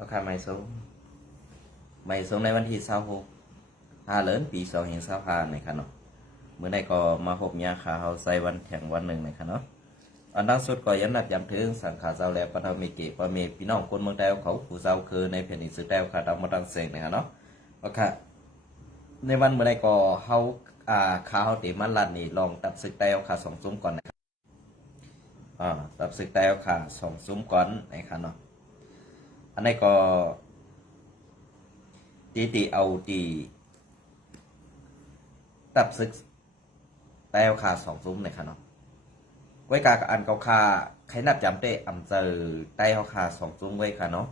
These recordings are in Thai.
ราคาไม่สูงในวันที่26เดือนปี2025นะครับเนาะเมื่อใดก็มาพบยาขาเฮาใส่วันแข่งวันหนึ่งนะครับเนาะอันดังสุดก็ย้ำนัดย้ำถึงสังขารเจ้าและปฐมีเกปเมพี่น้องคนเมืองแต้วเขาผู้เจ้าคือในแผ่นดินสุดแต้วขาดำมาตั้งเสกนะครับเนาะโอเคในวันเมื่อใดก็เฮาขาเฮาตีมันลัดนี่ลองตัดศึกแต้วขา2ซุ้มก่อนนะครับตัดศึกแต้วขา2ซุ้มก่อนนะครับเนาะอันนี้ก็ตีเอาตีตับซึกแต้วขา2ซุ้มนะครับเนาะไว้กาอันเกาคาใครนับจำเตะอ่ำเจอแต้วขา2ซุ้มไว้ค่ะเนาะ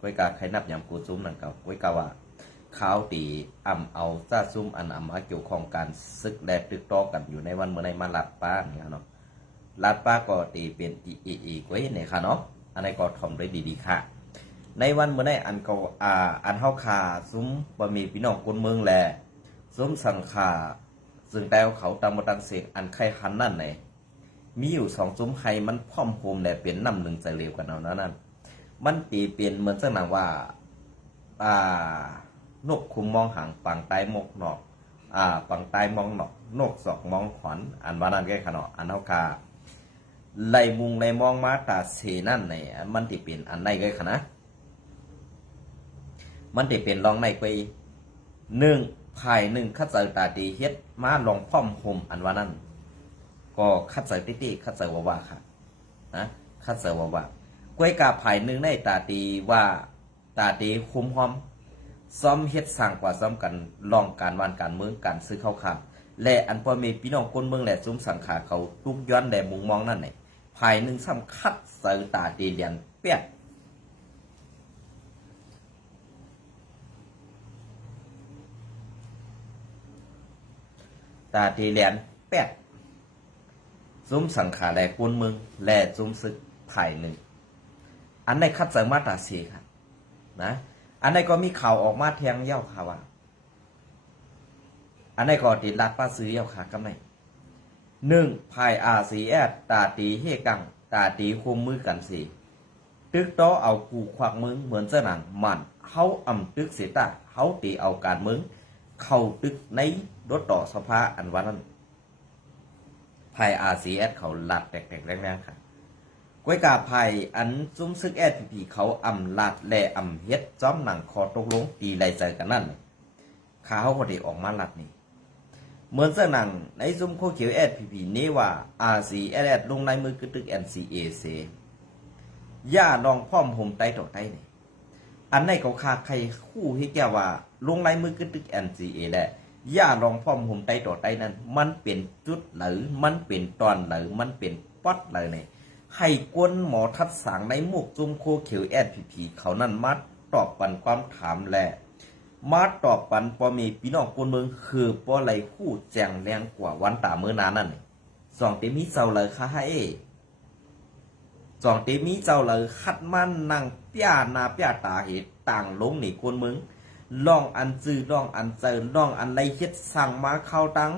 ไว้กาใครนับยำกูซุ้มนั่นกับไว้กาว่าข้าวตีอ่ำเอาซาซุ้มอันอ่ำมาเกี่ยวข้องการซึกแดดตึกตอกันอยู่ในวันเมื่อในมาลัดป้าเนี่ยเนาะลัดป้าก็ตีเป็นอีไว้เนี่ยค่ะเนาะอันนี้ก็ทำได้ดีๆค่ะในวันเมื่อในอันเขาอันเฮาคาซุ้มบะหมี่พี่น้องคนเมืองแลซุ้มสังขาซึ่งแต้วเขาตามมาตังเสกอันไข่หันนั่นไหนมีอยู่2ซุ้มไข่มันพร้อมโฮมแลเป็นน้ำหนึ่งใจเร็วกันเอานั่นมันตีเปลี่ยนเหมือนเจ้าหนังว่านกคุมมองหางปังใต้มกหนอกปังใต้มองหนอกนกศอกมองขวัญอันว่านั่นแก่ขนาดอันเฮาคาไล่มุงไล่มองมาตาเสนั่นไหนมันตีเปลี่ยนอันใดแก่ขนาดมันจะเป็นลองในไปภายคัดเจอตาดีเฮ็ดมาลองพ่อมห่มอันว่านั้นก็คัดเจอตี้คัดเจอว่าค่ะนะคัดเจอว่ากล้วยกาภายในตาดีว่าตาดีคุมหอมซ้อมเฮ็ดสร้างกว่าซ้อมกันลองการวานการเมืองการซื้อเข้าข่าวและอันพอมีพี่น้องคนเมืองและซุ้มสังขาเขาทุกย้อนแดมุงมองนั่นไหนภายซ้ำคัดเจอตาดีเรียนเปี้ยตาทีแหลนแปดซุ้มสังขาแลกุนเมืองแลซุ้มซึกภายหนึ่งอันในคัดเสริมมาตราสีครับนะอันในก็มีข่าวออกมาแทงเย้าค่ะว่าอันในก็ติดลัดป้าซื้อเย้าค่ะกำไนภายRCSตาตีเฮกังตาตีคุมมือกันสีตึกโตเอากูควักมึงเหมือนเจ้าหนังมันเขาอ่ำตึกเสียตาเขาตีเอาการมึงเข้าตึกในรถต่อสภาอันวันนั้นภายRCSเขาหลัดแตกๆแรงๆค่ะก้วยกาภายอันซุ้มซึกSPPเขาอ่ำหลัดแลอ่ำเฮ็ดจ้อมหนังคอตกลงตีไรใจกันนั่นขาเขาก็ได้ออกมาหลัดนี่เหมือนเสื้อหนังในซุ้มโคเขียว SPP นี้ว่า RCS ลงในมือกึตึก NCAC ย่าลองพ่อมห่มไตต่อไตนี่อันในเขาคาใครคู่ให้แกว่าลงลายมือกึตึก NCA แหละย่าลองพ่อมห่มไตต่อไตนั้นมันเป็นจุดหรือมันเป็นตอนหรือมันเป็นป๊อดหรือเนี่ยให้กวนหมอทัดสางในมุกจุมโคเขียวSPPเขานั้นมาตอบปันความถามแหละมาตอบปันพอมีพี่น้องคนเมืองคือพอไรคู่แจงแรงกว่าวันตาเมื่อนานนั่น2เตมีเจ้าเลยค่ะให้2เตมีเจ้าเลยคัดมันนั่งเปียนาเปียตาเหตุต่างลงนี่คนเมืองลองอันจื้อลองอันเจอลองอันไรเฮ็ดสั่งมาเข้าตั้ง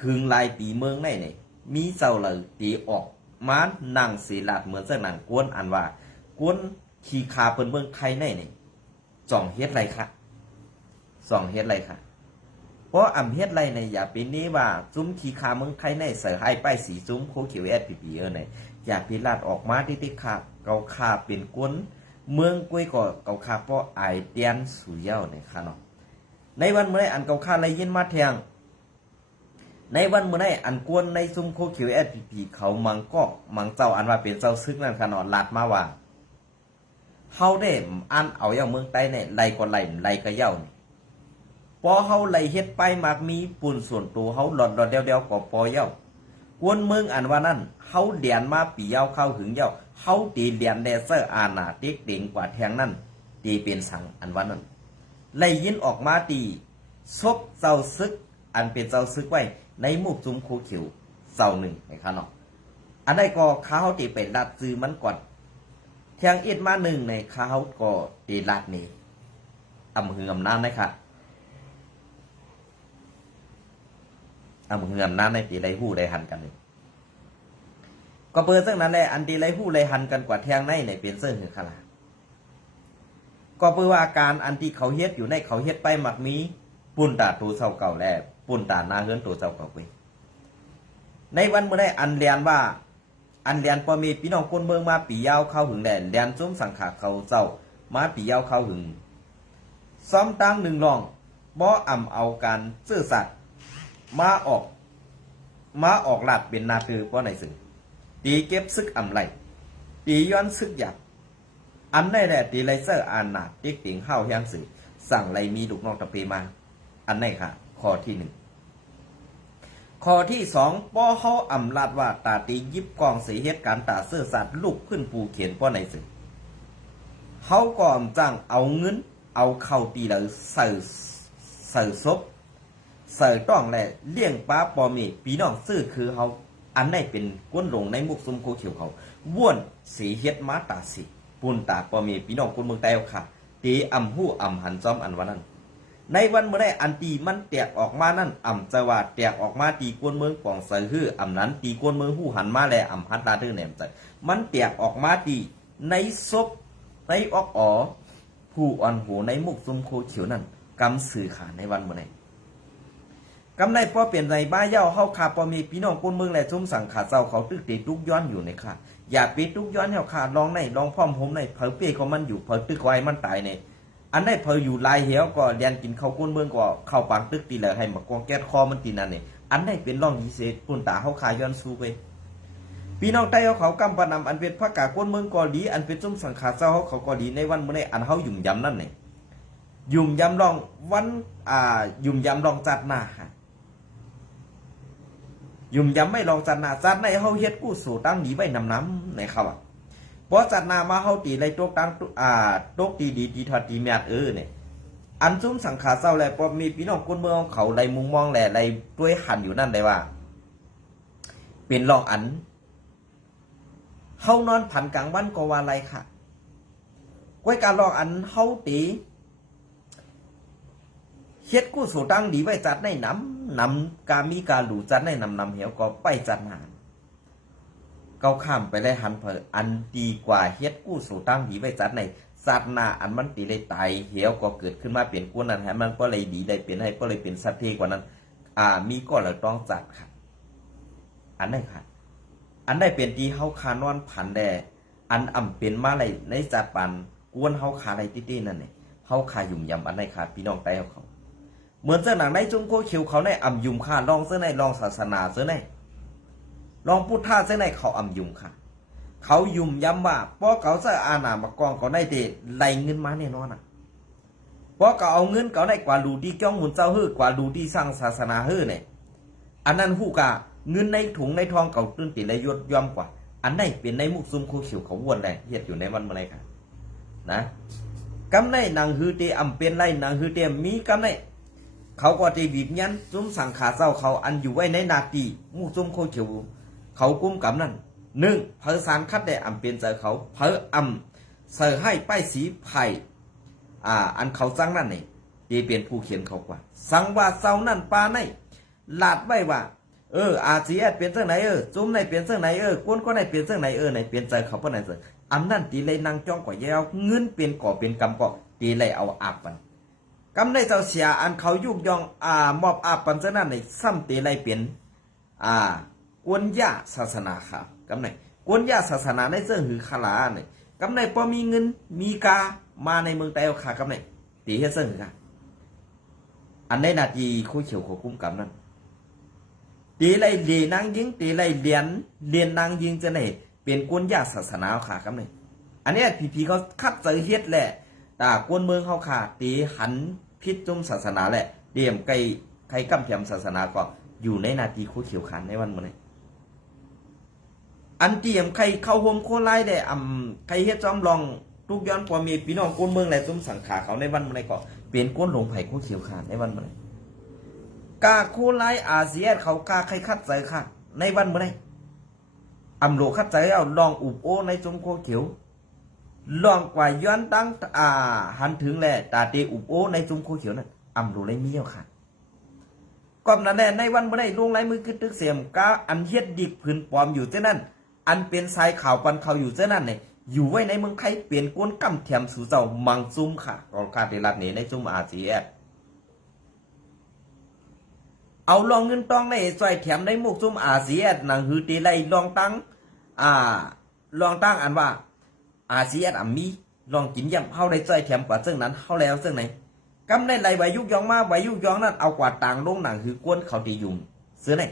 หึงลายปีเมืองได้นี่มีเจ้าเลยตีออกมานั่งสีลาดเหมือนเจ้าหนังกวนอันว่ากวนขี่ขาเปิ้นเมืองไทยได้นี่2เฮ็ดไรค่ะ2เฮ็ดไรค่ะเพราะอำเฮ็ดไรในอย่าเป็นนี้ว่าซุ้มขี่ขาเมืองไทยในเสือให้ป้ายสีซุ้มโคเขียวSPPเนี่ยอย่าพิลาดออกมาที่ขาเกาขาเป็นกวนเมืองกุ้ยก็เกาคาเพราะไอเตียนสุยเย้าเนี่ยค่ะเนาะในวันเมื่ออันเกาคาเลยยินมาแทงในวันเมื่ออันกวนในซุ้มโคเขียวSPPเขามังก็มังเจ้าอันว่าเป็นเจ้าซึกนั่นค่ะเนาะลัดมาว่าเฮาได้อันเอาเย้าเมืองใต้เนี่ยไล่ก็ไล่ก็เย้านี่พอเฮาไล่เฮ็ดไปมากมีปุ่นส่วนตัวเฮาหลอดเดียวก็พอเย้ากวนเมืองอันว่านั่นเฮาเดียนมาปีเย้าเข้าหึงเย้าเฮาตีเดียนแดเซอร์อาณาติ๊กเด่งกว่าแทงนั่นตีเป็นสังอันว่านั้นไล่ยินออกมาตีซบเจ้าซึกอันเป็นเจ้าซึกไว้ในมุกจุมโคเขียวเจ้าหนึ่งนะครับเนาะอันใดก็ข้าเฮาตีเป็นลัดซื้อมันก่อนแทงอิดมาหนึ่งในข้าเฮาก็ตีลัดนี้อำเฮือมน้ำนะครับอำเฮือมน้ำในตีไรหู้ได้หันกันเลยก็เปิดซึ่งนั้นแหละอันตีไรหู้ไรหันกันกว่าแทงในเปลี่ยนเสื้อหือขลา ก็เพื่อว่าการอันที่เขาเฮ็ดอยู่ในเขาเฮ็ดไปมักมีปุ่นตาตัวเศร้าเก่าแล้วปุ่นตาหน้าเฮือนตัวเศร้าเก่าไปในวันเมื่อได้อันเรียนว่าอันเรียนพอมีพี่น้องคนเมืองมาปียาวเข้าหึงแดนเรียนซุ้มสังขาเขาเจ้ามาปียาวเข้าหึงซ้อมตั้งหนึ่งรองบ่อ่ำเอาการซื่อสัตย์มาออกหลัดเป็นนาตือเพราะในสื่อตีเก็บซึกอ่ำไหลตีย้อนซึกหยับอันได้แหละตีไลเซอร์อ่านหนาติ๊กติ๋งเข้าแฮงสื่อสั่งไรมีลูกน้องตะเปมาอันไหนค่ะข้อที่หนึ่งข้อที่สองป้อเขาอ่ำลาดว่าตาตียิบกองสีเหตุการตาเสื้อสัตว์ลูกขึ้นปูเขียนเพราะในสื่อเขาก็อ่ำจ้างเอาเงินเอาเข่าตีเลยใส่ซบใส่ต้องแหละเลี้ยงป้าปอมีปีน้องซื้อคือเขาอันไหนเป็นก้นลงในมุกซุมโคเขียวเขาว่วนสีเฮ็ดมาตาสีปุ่นตาปอมีปีน้องคนเมืองใต้ค่ะตีอ่ำหู้อ่ำหันซ้อมอันวันนั้นในวันเมื่อได้อันตีมันแตกออกมานั่นอ่ำจะว่าแตกออกมาตีกวนเมืองป่องใส่ฮื้ออ่ำนั้นตีกวนเมืองหู้หันมาแลอ่ำฮัดลาเดอร์แหนมใจมันแตกออกมาตีในซบในออกอ๋อผู้อ่อนหูในมุกซุมโคเขียวนั่นกำสื่อขาในวันเมื่อไหร่กำไรพอเปลี่ยนใจบ้าเย่าเข้าคาพอมีพี่น้องคนเมืองและซุ่มสั่งขาเจ้าเขาตึกตีทุกย้อนอยู่ในค่ะอย่าปีทุกย้อนเห่าขาลองในลองพร้อมผมในเผอเปี้ยของมันอยู่เผอตึกไว้มันตายในอันได้เผออยู่ลายเหี้ยวก็เรียนกินข้าวคนเมืองก็เข้าปากตึกตีเลยให้มากองแก๊สคอมันตีนั่นเนี่ยอันได้เป็นร่องยีเซปุ่นตาเข้าขาย้อนสู้ไปพี่น้องใต้เขากำปนำอันเป็นพระกาคนเมืองก็ดีอันเป็นซุ่มสั่งขาเจ้าเขาก็ดีในวันเมื่อไหร่อันเขาหยุ่มยำนั่นเนี่ยหยุ่มยำลองวันหยุ่มยำลองจัดหน้ายุ่มยำไม่ลองจัดหน้าจัดในเฮาเฮ็ดกู้สู่ตั้งดีไว้น้ำในเขาเพราะจัดหน้ามาเฮาตีในโต๊ะตั้งโต๊ะตีทอดตีแมดเนี่ยอันซุ้มสังขาเศร้าแหละพอมีพี่น้องคนเมืองเขาไรมุงมองแหละไรด้วยหันอยู่นั่นได้ว่าเป็นรองอันเฮานอนผันกลางวันก็ว่าไรค่ะก้อยการรองอันเฮาตีเฮ็ดกู้สู่ตั้งดีไว้จัดในนำกามีการหลูจัดในนำเหี่ยวก็ไปจัดหาเก้าข้ามไปได้หันเผออันดีกว่าเฮ็ดกู้สู่ตั้งดีไว้จัดในสัตว์หน้าอันมันตีเลยตายเหี่ยวก็เกิดขึ้นมาเปลี่ยนกู้นั้นให้มันก็เลยดีได้เปลี่ยนให้ก็เลยเป็นสัตว์เทกว่านั้นมีก็เลยต้องจัดค่ะอันนั้นค่ะอันได้เป็นที่เฮาคานอนผันแดอันอ่ำเป็นมาเลยในจัดปันกวนเฮาคาอะไรตี้ๆนั่นเนี่ยเฮาคายุ่มยำอันได้ค่ะพี่น้องใต้เขาเหมือนเสื้อหนังในจงโคเขียวเขาในอ่ำยุ่มค่ะลองเสื้อในลองศาสนาเสื้อในลองพูดท่าเสื้อในเขาอ่ำยุ่มค่ะเขายุ่มย้ำว่าป้อเขาเสื้ออาณามากองเขาได้เดไล่เงินมาแน่นอนป้อเขาเอาเงินเขาได้กว่าดูดีจ้องหุ่นเจ้าฮื้อกว่าดูดีสร้างศาสนาฮื้อเนี่ยอันนั้นหูกาเงินในถุงในทองเขาตื้นติเลยยดย่อมกว่าอันไหนเป็นในมุกซุมโคเขียวเขาวนแหละเฮ็ดอยู่ในวันเมื่อไรค่ะนะกำในนางฮือเตอ่ำเป็นไรนางฮือเตมีกำในเขาก็จะบีบยันซุ้มสั่งขาเจ้าเขาอันอยู่ไว้ในนาตีมุกซุมโคเขียวเขากุ้มกำนั่นหนึ่งเผอสารคัดได้อ่ำเป็นใจเขาเผออ่ำเสือให้ป้ายสีไผ่อันเขาสั่งนั่นนี่จะเป็นผู้เขียนเขากว่าสั่งว่าเจ้านั่นปาในลาดไว้ว่าอาเซียเปลี่ยนเสื้อไหนจุ้มในเปลี่ยนเสื้อไหนก้นก็ในเปลี่ยนเสื้อไหนในเปลี่ยนใจเขาเพื่อไหนเสื้ออันนั้นตีเลยนางจ้องกว่าแยวเงินเปลี่ยนก่อเปลี่ยนกำก่อตีเลยเอาอาบปันกำในเจ้าเสียอันเขายุกยองมอบอาบปันเสื้อนั่นในซ้ำตีเลยเปลี่ยนกวนยาศาสนาค่ะกำในกวนยาศาสนาในเสื้อหือขลาเนี่ยกำในพอมีเงินมีกามาในเมืองไต้เอาค่ะกำในตีให้เสื้อหือค่ะอันในนาทีคู่เขียวของคุ้มกำนั้นตีไรเรียนนางยิงตีไรเรียนนางยิงจะไหนเป็นกวนยาศาสนาขาครับเนี่ยอันนี้พี่เขาคัดเจอเฮ็ดแหละแต่กวนเมืองเขาขาตีหันพิษจุ่มศาสนาแหละเดี่ยมไก่ใครกำเพียมศาสนาก็อยู่ในนาทีคู่เขียวขันในวันมื้อนี้อันเดี่ยมใครเข้าโฮมโคไล่ได้ใครเฮ็ดจอมลองทุกย้อนกว่ามีพี่น้องกวนเมืองแหละจุ่มสังขาเขาในวันมื้อนี้ก็เป็นกวนหลงไผ่คู่เขียวขันในวันมื้อนี้กาคูไลอาเซียนเขากาใครคัดใจค่ะในวันเมื่อไรโลคัดใจเอาลองอุบโอในจมโคเขียวลองกว่าย้อนตั้งหันถึงแหละตาเตอุบโอในจมโคเขียวนั่นโลไรมีเอาค่ะก่อนนั้นแหละในวันเมื่อไรลงไรมือขึ้นตึกเสียมกาอันเฮ็ดดิกผืนปลอมอยู่เจ้านั่นอันเป็นสายข่าวปันเขาอยู่เจ้านั่นเนี่ย อยู่ไว้ในเมืองไทยเปลี่ยนกวนกำแถมสู่เจ้ามังซุ่มค่ะกองการได้รับนี้ในซุ่มอาเซียนเอาลองเงินตองในซอยแถมในมุกซุ่มอาเซียนหนังฮือตีไรลองตั้งลองตั้งอันว่าอาเซียนมีลองกินย่ำเฮาได้ซอยแถมกว่าซึ่งนั้นเฮาแล้วซึ่งไหนกำในไรใบยุกยองมาใบยุกยองนั้นเอากว่าต่างลงหนังคือกวนเขาตียุ่มเสื้อไหน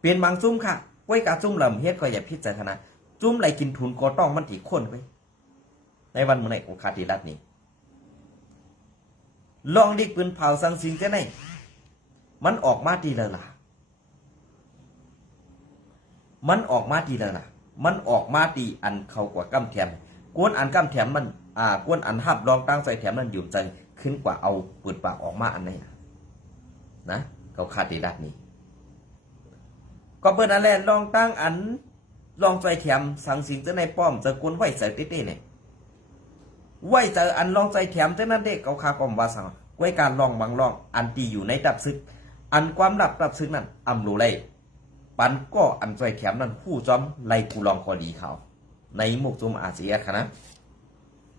เปลี่ยนมังซุ่มค่ะไว้กาซุ่มลำเฮ็ดก็อย่าพิจารณาจุ่มไรกินทุนก็ต้องมันถีคนไปในวันเมื่อไหร่โอคาติรัตนี้ลองดิกปืนเผาสังสิงจะไหนมันออกมาดีแล้วล่ะมันออกมาดีแล้วล่ะมันออกมาดีอันเขากว่ากำแถมกวนอันกำแถมมันกวนอันหับลองตั้งใส่แถมนั้นอยู่ใจขึ้นกว่าเอาปืนปากออกมาอันไหนนะเขาคาติรัตนี้ก็เปิดอันแรกลองตั้งอันลองใจแถมสังสิงจะในป้อมจะกวนไหวใส่เต้ๆเนี่ยไหวเจออันลองใจแถมจะนั่นเด็กเขาคากรมว่าสังไว้การลองบางลองอันตีอยู่ในดับซึกอันความลับดับซึกนั้นอำรู้เลยปันก็อันใจแถมนั้นผู้จอมไล่กูลองคอดีเขาในมุกจุมอาเซียค่ะนะ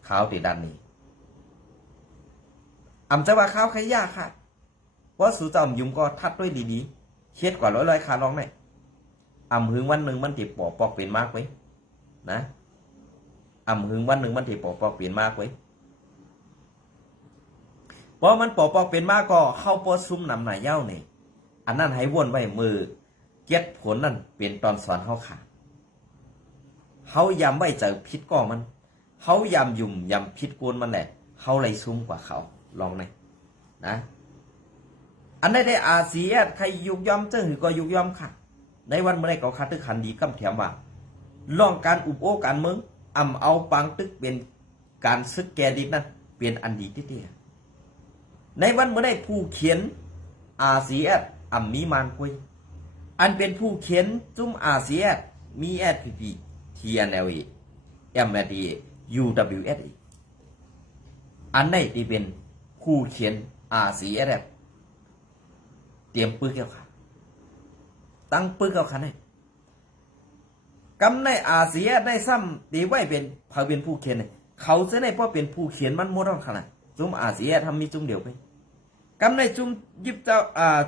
เขาติดด้านนี้อำจะว่าเขาใครยากค่ะเพราะสู่จอมยุ่มก็ทัดด้วยดีๆเช็ดกว่าร้อยคาลองไหมอำหึงวันหนึ่งมันติดปอกปอกเป็นมากไว้นะอำหึงวันหนึ่งมันติดปอกปอกเป็นมากไว้เพราะมันปอกปอกเป็นมากก็เข้าปอซุ่มนำหน่ายเย้าเนี่ยอันนั้นให้วนไว้มือเก็ดผลนั่นเป็นตอนสอนเขาค่ะเขายำไว้เจอพิษก็มันเขายำยุ่มยำพิษกวนมันแหละเขาเลยซุ่มกว่าเขาลองเลยนะอันได้อาเซียนใครยุกย่อมเจ้าหือก็ยุกย่อมค่ะในวันเมื่อไรก็คัดตึกขันดีกำแถมว่าลองการอุบโอการเมืองเอาปังตึกเป็นการซึกแกดิบนั่นเปลี่ยนอันดีที่เดียในวันเมื่อไรผู้เขียนอาเซียนมีมานคุยอันเป็นผู้เขียนจุ่มอาเซียนมีแอดพีพีทีเอ็นเอลเอ็มเอดียูดับเบิลยูเอสอันไหนที่เป็นผู้เขียนอาเซียนเตรียมปืนเกี่ยวค่ะตั้งปืนเขาขันให้กำในอาเซียได้ซ้ำดีไว้เป็นเขาเป็นผู้เขียนเขาจะได้เพราะเป็นผู้เขียนมันโมดขนาดจุ่มอาเซียทำมีจุ่มเดียวไปกำในจุ่มยิบเจ้า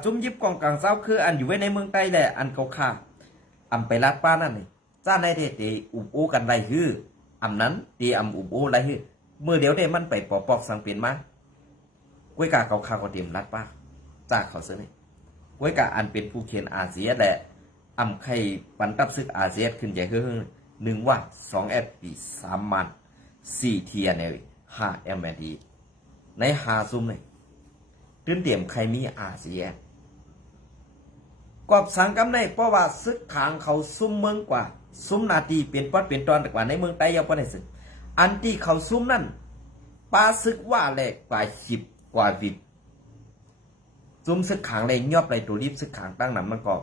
จุ่มยิบกองกลางเจ้าคืออันอยู่ไว้ในเมืองใต้แหละอันเขาฆ่าอันไปลัดป้านั่นนี่จ้าในเทตีอุบโอกันไรฮืออันนั้นตีอุบโอไรฮือเมื่อเดี๋ยวได้มันไปปอกปอกสังเปลี่ยนมาก้วยกาเขาฆ่าเขาเตรียมลัดป้าจ้าเขาเสนอก้วยกาอันเป็นผู้เขียนอาเซียแหละใครปันตับซึกอาเซียขึ้นใหญ่ขึ้น1ว่า2 แอดปี3มัน4 ทีเนล5 แอมเอดีใน5ซุ่มเลยตื่นเตรียมใครมีอาเซียกอบสังกำในเพราะว่าซึกขางเขาซุ่มเมืองกว่าซุ่มนาทีเปลี่ยนปัดเปลี่ยนตอนแต่กว่าในเมืองใต้ยังปันได้สึกอันที่เขาซุ่มนั่นปาซึกว่าแหลกกว่า10 กว่าวิดซุ่มซึกขางเลยยอบเลยตัวรีบซึกขางตั้งนำมันก็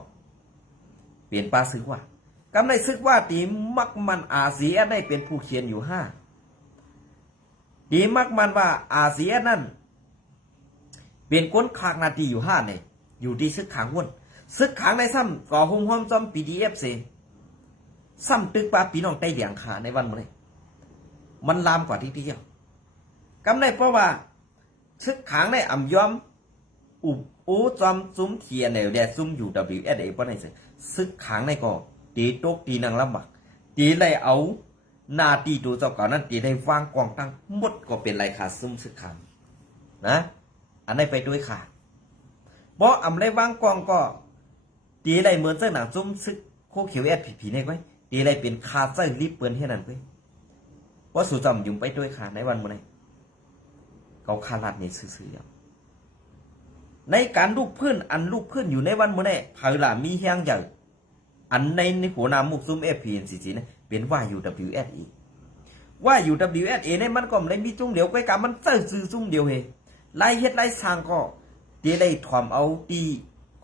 เปลี่ยนปาซึกว่ากำในซึกว่าตีมักมันอาเซียได้เป็นผู้เขียนอยู่5ตีมักมันว่าอาเซียนั่นเป็นก้นขางนาทีอยู่5เนี่ยอยู่ที่ซึกขางวนซึกขางในซ้ำก่อหุ่มห้อมจอมปีดีเอฟซีซ้ำตึกปลาปีน้องใต้เหลียงขาในวันนี้มันลามกว่าที่เดียวกำในเพราะว่าซึกขางในยอมอุบอูจอมซุ้มเทียนเนี่ยเดี๋ยวซุ้มอยู่ WSA เพราะในซึกขางในก็ตีโต๊ะตีนางลำบากตีไรเอานาตีตัวเจ้าเก่านั้นตีได้วางกองตั้งหมดก็เป็นไรขาซุ้มซึกขางนะอันนี้ไปด้วยค่ะเพราะไรวางกองก็ตีไรเหมือนเส้นหนังซุ้มซึกโคเขียวผีเนี่ยก็ตีไรเป็นคาเส้นรีบเปื้อนให้นั่นก็เพราะสู่จำยุ่งไปด้วยค่ะในวันมื้อนี้เขาคาลัดนี่ซื่อในการลูกเพื่อนอันลูกเพื่อนอยู่ในวันมื้อนี้ภายหลังมีแห้งใหญ่อันในหัวนามุกซุ่มFPNCCเนี่ยเป็นว่า UWSA ว่า UWSA เนี่ยมันก็ไม่มีจุ่มเดียวไปกับมันซื่อจุ่มเดียวเฮไล่เฮ็ดไล่สร้างก็ตีไล่ถอมเอาตี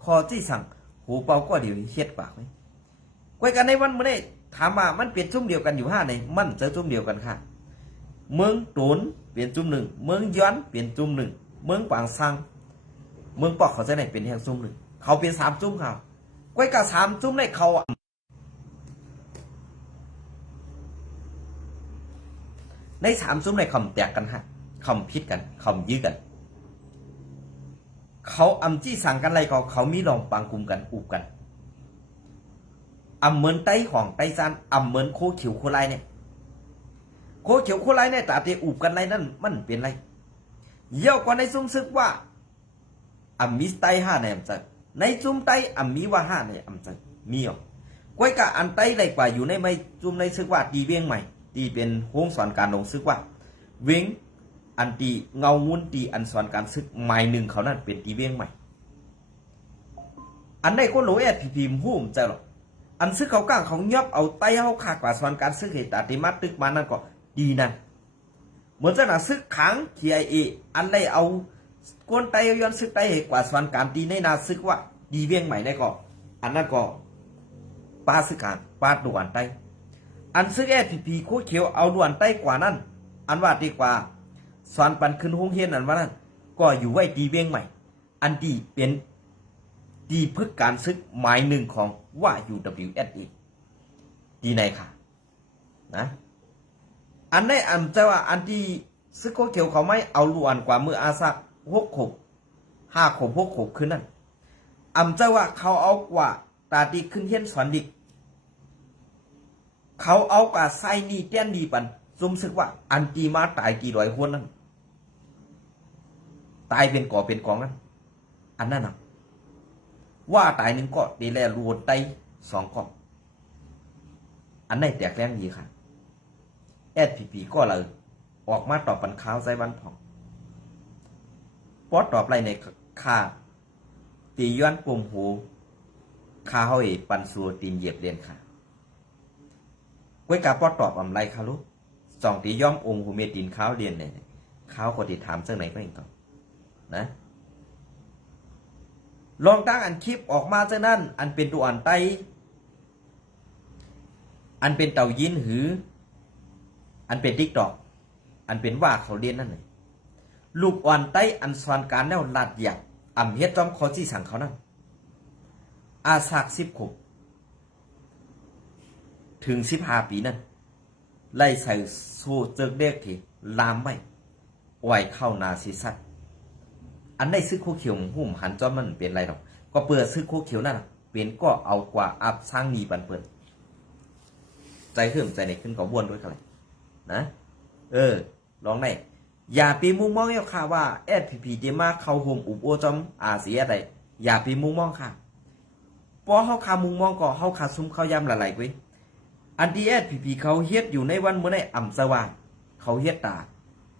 คอที่สั่งหูเป่าก็เดียวเฮ็ดปากไว้ไว้กันในวันมื้อนี้ถามว่ามันเป็นจุ่มเดียวกันอยู่5ในมันจะจุ่มเดียวกันค่ะเมืองโตนเปลี่ยนจุ่ม1เมืองย้อนเปลี่ยนจุ่ม1เมืองปางซังเมืองปอกเขาจะไหนเป็นแห่งจุ่ม1เขาเป็น3จุ่มค่ะไว้กับ3จุ่มในเขา ในสามซุ้มในคำแตกกันฮะคำพิษกันคำยื้อกันเขาอำจี้สั่งกันอะไรก็เขามีลองปังกลุ่มกันอุบกันอำเหมือนไต้ของไต้ซานอำเหมือนโคเขียวโคไลเนี่ยโคเขียวโคไลเนี่ยแต่เตอุบกันไรนั่นมันเป็นไรเยี่ยวกว่าในซุ้มซึกว่าอำมีไต้ห้าในอำจัดในซุ้มไต้อำมีว่าห้าในอำจัดมีอ่ะก้อยกะอันไต้ไรกว่าอยู่ในไม่ซุ้มในซึกว่าตีเวียงใหม่ตีเป็นโค้งสอนการลงซึกว่าเวียงอันตีเงาวุ้นตีอันสอนการซึกไม้หนึ่งเขานั่นเป็นตีเวียงใหม่อันได้คนโหลแอดพิมพ์หู้มใจหรอกอันซึกเขาก้างเขายอบเอาไต้เขาขากว่าสอนการซึกเหตุติมาตึกมานั่นก็ดีนั่นเหมือนจะหนาซึกขัง KIA อันได้เอากวนไต้ย้อนซึกไต้เหตุกว่าสอนการตีในนาซึกว่าดีเวียงใหม่ได้ก็อันนั้นก็ปาซึกขังปาด่วนไต้อันซึกแอดพีโคเขียวเอาด่วนไต้กว่านั้นอันว่าดีกว่าสอนปันขึ้นห้องเฮียนอันว่านั้นก็อยู่ไว้ดีเวียงใหม่อันดีเป็นดีพึกการซึกหมายหนึ่งของว่า UWSA ดีในค่ะนะอันได้อันจะว่าอันที่ซึกโคเขียวเขาไม่เอาล้วนกว่ามืออาซัก5 ขบ 6 ขบขึ้นนั่นอันจะว่าเขาเอากว่าตาดีขึ้นเฮียนสอนดิกเขาเอากว่าไซนี่เตี้ยนดีปันสมซึกว่าอันตีมาตายกี่ร้อยคนนั่นตายเป็นก่อเป็นกองนั้นอันนั้นนะว่าตายหนึ่งก็ดีแลรวนไต2 ก้อนอันไหนแตกแรงดีค่ะSPP ก็เลยออกมาตอบปันข้าวไซวันผ่องปอดตอบไรในค่าตีย้อนปุ่มหูข้าเฮาปันสัวตีนเหยียบเรียนค่ะก้วยกาปอดตอบอำไรค่ะลูก2 ตีย่อมองหูเมตินข้าวเรียนเนี่ยข้าวก็ติดถามเจ้าไหนก็เองต่อนะลองตั้งอันคลิปออกมาเจ้านั่นอันเป็นตัวอันไตอันเป็นเต่ายินหืออันเป็นติ๊กตอกอันเป็นว่าเขาเรียนนั่นเลยลูกอ่อนไตอันสอนการแนวลาดอยากอ่ำเฮ็ดจอมขอที่สั่งเขานั่นอาศัก10 ขบถึง15 ปีนั่นไล่ใส่โซ่เจิกเด็กที่ลามไม่ไหวเข้านาซีซัดอันได้ซื้อโคเขียวหุ่มหันจอมมันเป็นไรหรอกก็เปิดซื้อโคเขียวนั่นเป็นก็เอากว่าอับสร้างนีปันเปิดใจเพิ่มใจในขึ้นก็วนด้วยกันเลยนะลองได้อย่าปีมุงมองเยาค่ะว่าSPPเดมาเข้าโฮมอุบโอจอมอาเสียอะไรอย่าปีมุงมองค่ะพอเฮาคามุงมองก็เฮาคาซุ่มเข้ายำหลายๆเว้ยอันที่SPPเขาเฮ็ดอยู่ในวันเมื่อได้อ่ำสว่างเขาเฮ็ดตา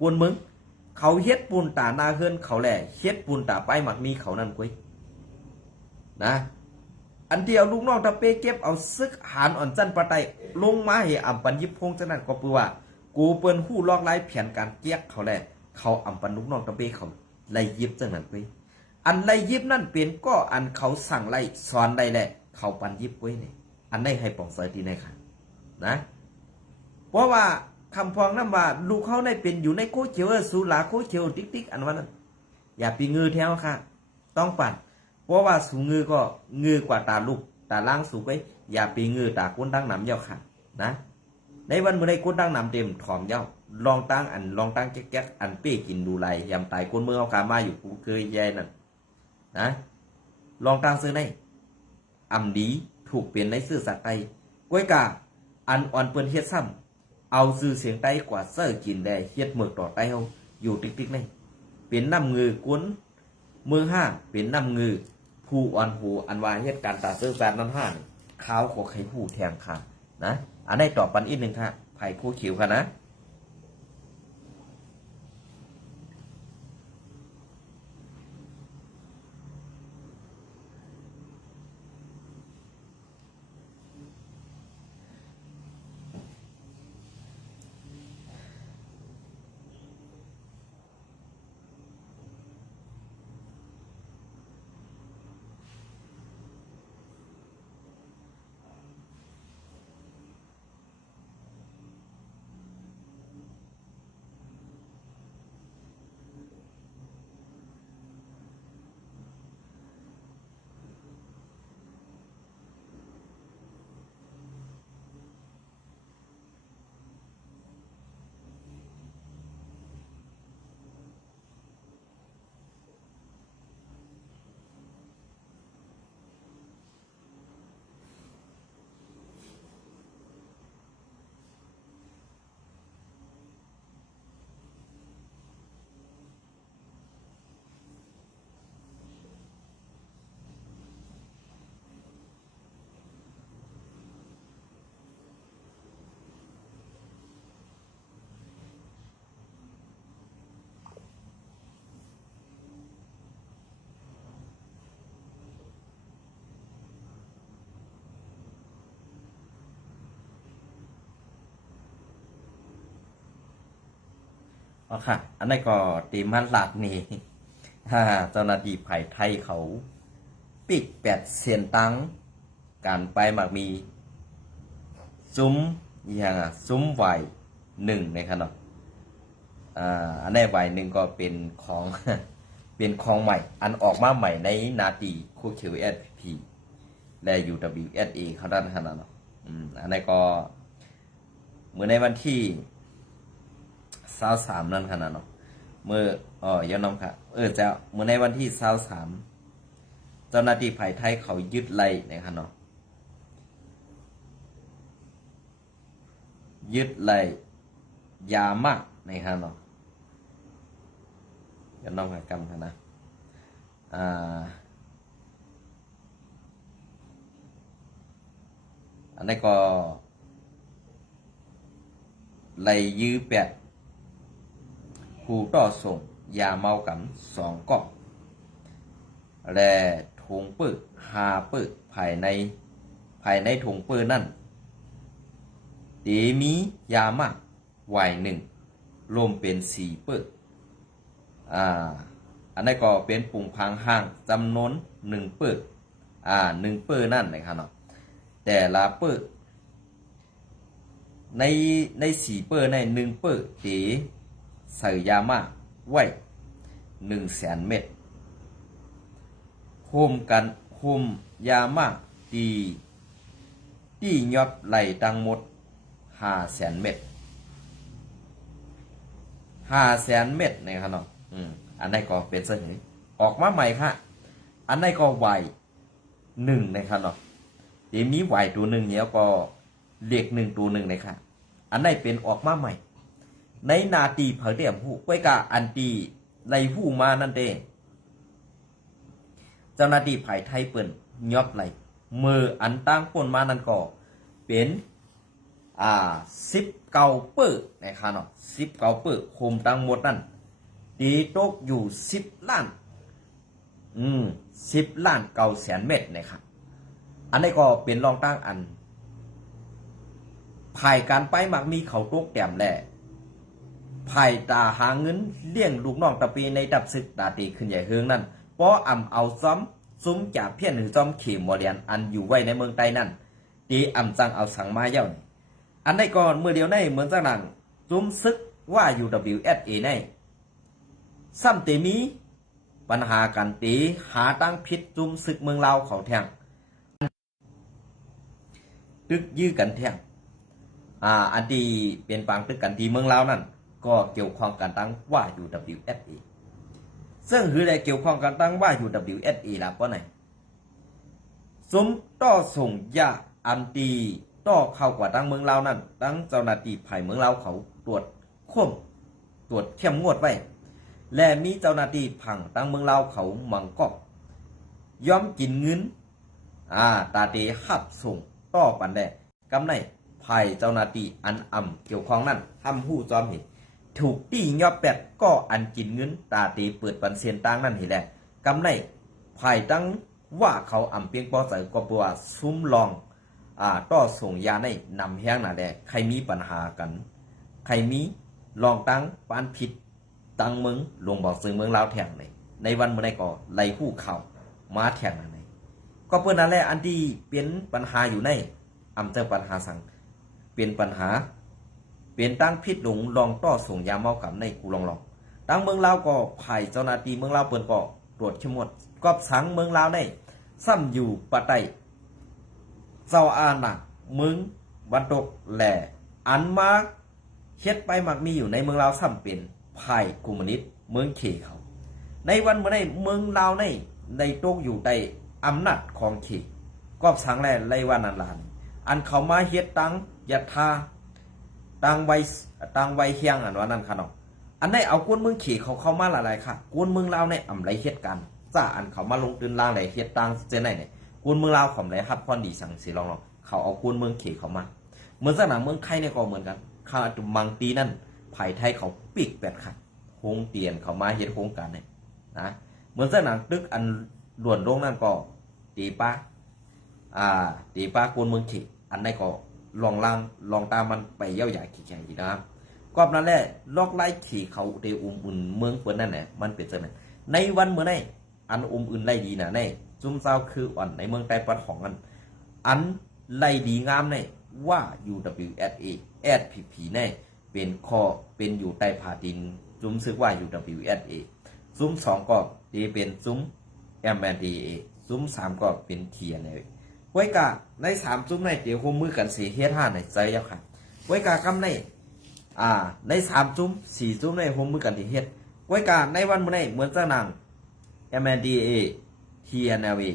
กวนมึงเขาเฮ็ดปูนตาหน้าเฮือนเขาแหล่เฮ็ดปูนตาป้ายหมักมีเขานั่นเว้ยนะอันเดียวลูกน้องตะเปเก็บเอาซึกหานอ่อนจันปะไตลงมาให้อ่ำปันยิบพงจังนั้นก็ปือว่ากูเปิ้นหู้ลอกไล่แผนการเกียกเขาแหละเขาอ่ำปันลูกน้องตะเปเขาไล่ยิบจังนั้นเว้ยอันไล่ยิบนั่นเป็นก็อันเขาสั่งไล่สอนได้แหละเขาปันยิบเว้ยเนี่ยอันได้ให้ปองเสยตีในค่ะนะเพราะว่าคำพองนั้นว่าลูกเขาได้เป็นอยู่ในโคเขียวสูหลาโคเขียวติ๊กอันว่านั้นอย่าปีงือแถวค่ะต้องปัดเพราะว่าสูงงือก็งือกว่าตาลูกตาล่างสูงไว้อย่าปีงือตาก้นตั้งหนำเย้าค่ะนะในวันเมื่อใดก้นตั้งหนำเต็มถอมเย้าลองตั้งแก๊กอันเป้กินดูไรยำตายก้นเมื่อเอาขามาอยู่กูเคยแย่นั่นนะลองตั้งซื้อได้อำดีถูกเปลี่ยนในซื่อสัตย์ไตก้วยกาอันอ่อนเปิ้นเฮ็ดซ้ำเอาซื้อเสียงไตกว่าเสื้อกินได้เฮ็ดเมือกต่อไตเฮาอยู่ติ๊กนี่เป็นน้ำงือก้นเมืองห้าเป็นน้ำงือผู้อ่อนหูอันว่าเฮ็ดการตาซื้อแฟนนั้นห้าข้าวขอไข่ผู้แทงค่ะนะอันได้ตอบปันอีกหนึ่งค่ะไผ่คู่ขิวค่ะนะ อ๋อค่ะอันนั้นก็ตีมันหลักนี่ เจ้าหน้าที่ไผ่ไทยเขาปิก8 เสียนตังการไปมักมีซุ้มอย่างซุ้มไหว1ในขนาดอันนี้ไหว1ก็เป็นของ เป็นของใหม่อันออกมาใหม่ในนาตีคู่ QSP และ UWSA เขาด้านขนาดเนาะอันนี้ก็เมื่อในวันที่23นั่นขนาดเนาะเมื่อยอน้องค่ะจะเมื่อในวันที่23เจ้าหน้าที่ไผ่ไทยเขายึดไล่นะครับเนาะยึดไล่ยามากนะครับเนาะยอน้องค่ะกำนะอันนี้ก็ไล่ยื้อผู้ต่อส่งยาเมากัน2 กล่องและถุงปื้อ5 ปื้อภายในถุงปื้อนั่นมียามากไหว1รวมเป็น4 ปื้ออันนี้ก็เป็นปุ่งพังห่างจำนวน1 ปื้อ1 ปื้อนั่นนะครับเนาะแต่ละปื้อใน4 ปื้อใน1 ปื้อใส่ยามาไว้100,000 เม็ดโฮมยามาที่ยอดไหลตังหมด500,000 เม็ด500,000 เม็ดนะครับเนาะอันนี้ก็เป็นเสนอออกมาใหม่ค่ะอันนี้ก็ไหว1นะครับเนาะเดี๋ยวมีไหวตัว1เนี่ยก็เลข1ตัว1เลยค่ะอันนี้เป็นออกมาใหม่ในนาตีเผาเดียมผู้ไว้กะอันตีไล่ผู้มานั่นเองเจ้าหน้าที่ไผ่ไทยเปิ่นยอบไหลมืออันตั้งป่นมานั่นก็เป็น19 ปื้อนะครับเนาะ19 ปื้อโคมตั้งหมดนั่นตีตกอยู่10 ล้าน10 ล้าน 900,000 เม็ดนะครับอันนี้ก็เป็นรองตั้งอันภายการไปมักมีเขาตกแต้มแหละภายตาหาเงินเลี้ยงลูกน้องตะปีในดับศึกตาตีขึ้นใหญ่เฮืองนั่นเพราะเอาซ้ำซุ้มจ่าเพี้ยนหรือซ้อมขี่มอเดียนอันอยู่ไว้ในเมืองใต้นั่นตีจังเอาสังมาเย้าอันได้ก่อนเมื่อเดียวในเหมือนจังหนังซุ้มซึกว่า UWSA ในซ้ำเตมีปัญหากันตีหาตั้งพิษซุ้มซึกเมืองลาวเขาแทงตึกยื้อกันแทงอันที่เป็นปางตึกกันที่เมืองลาวนั่นก็เกี่ยวข้องกันตั้งว่า UWSA ซึ่งคือได้เกี่ยวข้องกันตั้งว่า UWSA ล่ะเพราะไหนสมต่อส่งยาอันตีต่อเข้ากว่าตั้งเมืองลาวนั่นตั้งเจ้าหน้าที่ภายเมืองลาวเขาตรวจควบตรวจเข้มงวดไว้และมีเจ้าหน้าที่ผังตั้งเมืองลาวเขามังก็ยอมกินเงินตาเตหับส่งต่อปันแดกำไรภายเจ้าหน้าที่อันเกี่ยวข้องนั่นทำผู้จอมเห็นถูกตียอบ8ก็อันกินเงินตาตีเปิดปันเซียนตังนั่นเห็นแหละกำไรภายตั้งว่าเขาเพียงปอใส่ก็ปัวซุ้มลองต่อส่งยาในนำแห้งน่ะแหละใครมีปัญหากันใครมีลองตั้งปานผิดตั้งเมืองลงบอกซึ่งเมืองลาวแทงในวันเมื่อใดก็ไล่ผู้เข่ามาแทงนั่นก็เพื่อนนั่นแหละอันที่เป็นปัญหาอยู่ในเจอปัญหาสั่งเป็นปัญหาเป็นตั้งพิษหลงลองต่อส่งยาเมากับในกูลองตั้งเมืองลาวก็ไผ่เจ้าหน้าที่เมืองลาวเปิดก็ตรวจเข้มงวดก็สังเมืองลาวในซ้ำอยู่ปะไตเจ้าอาณาเมืองบันตกแหล่อันมาเฮ็ดไปมักมีอยู่ในเมืองลาวซ้ำเป็นไผ่คอมมิวนิสต์เมืองเขเขาในวันเมื่อในเมืองลาวในตกอยู่ในอำนาจของเขก็สังแหล่ไล่ว่านันลานอันเขามาเฮ็ดตังยะทาตังไวเฮียงอันว่านั่นค่ะเนาะอันได้เอากวนเมืองเขเขามาหลายๆค่ะกวนเมืองลาวในไรเฮ็ดกันจ้าอันเขามาลงตื่นล่างไหนเฮ็ดตังเจนไหนเนี่ยกวนเมืองลาวของไหนฮับพรดีสั่งสิลองเขาเอากวนเมืองเขเขามาเหมือนสนามเมืองไทยเนี่ยก็เหมือนกันข้าจุมังตีนั่นไผ่ไทยเขาปิก8 ค่ะโครงเตียนเขามาเฮ็ดโครงการเนี่ยนะเหมือนสนามตึกอันล้วนลงนั่นก็ตีป้ากวนเมืองเขอันไหนก็ลองตามมันไปเย้าใหญ่ขี้ใหญ่นะครับ กอบนั้นแหละลอกไล่ที่เขาเดอุ่นเมืองเปิ้นนั่นแหละมันเป็นจังได๋ในวันมื้อนี้อันอื่นไล่ดีน่ะในซุ่มเซาคืออ่อนในเมืองใต้ปัดของอันไล่ดีงามในว่า UWSA SPP ในเป็นข้อเป็นอยู่ใต้ผาดินซุ่มซึกว่า UWSA ซุ่ม2ก็เป็นซุ่ม MNDAA ซุ่ม3ก็เป็น TNA ไว้กะใน3ซุ่มในเดี๋ยวร่วมมือกันสิเฮ็ด5ในใจแล้วค่ะไว้กะกำในใน3ซุ่ม4ซุ่มในร่วมมือกันที่เฮ็ดไว้กะในวันมื้อนี้เหมือนจังนาง MNDAA TNLA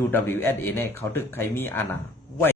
UWSA เนี่ยเขาถึกใครมีอาณา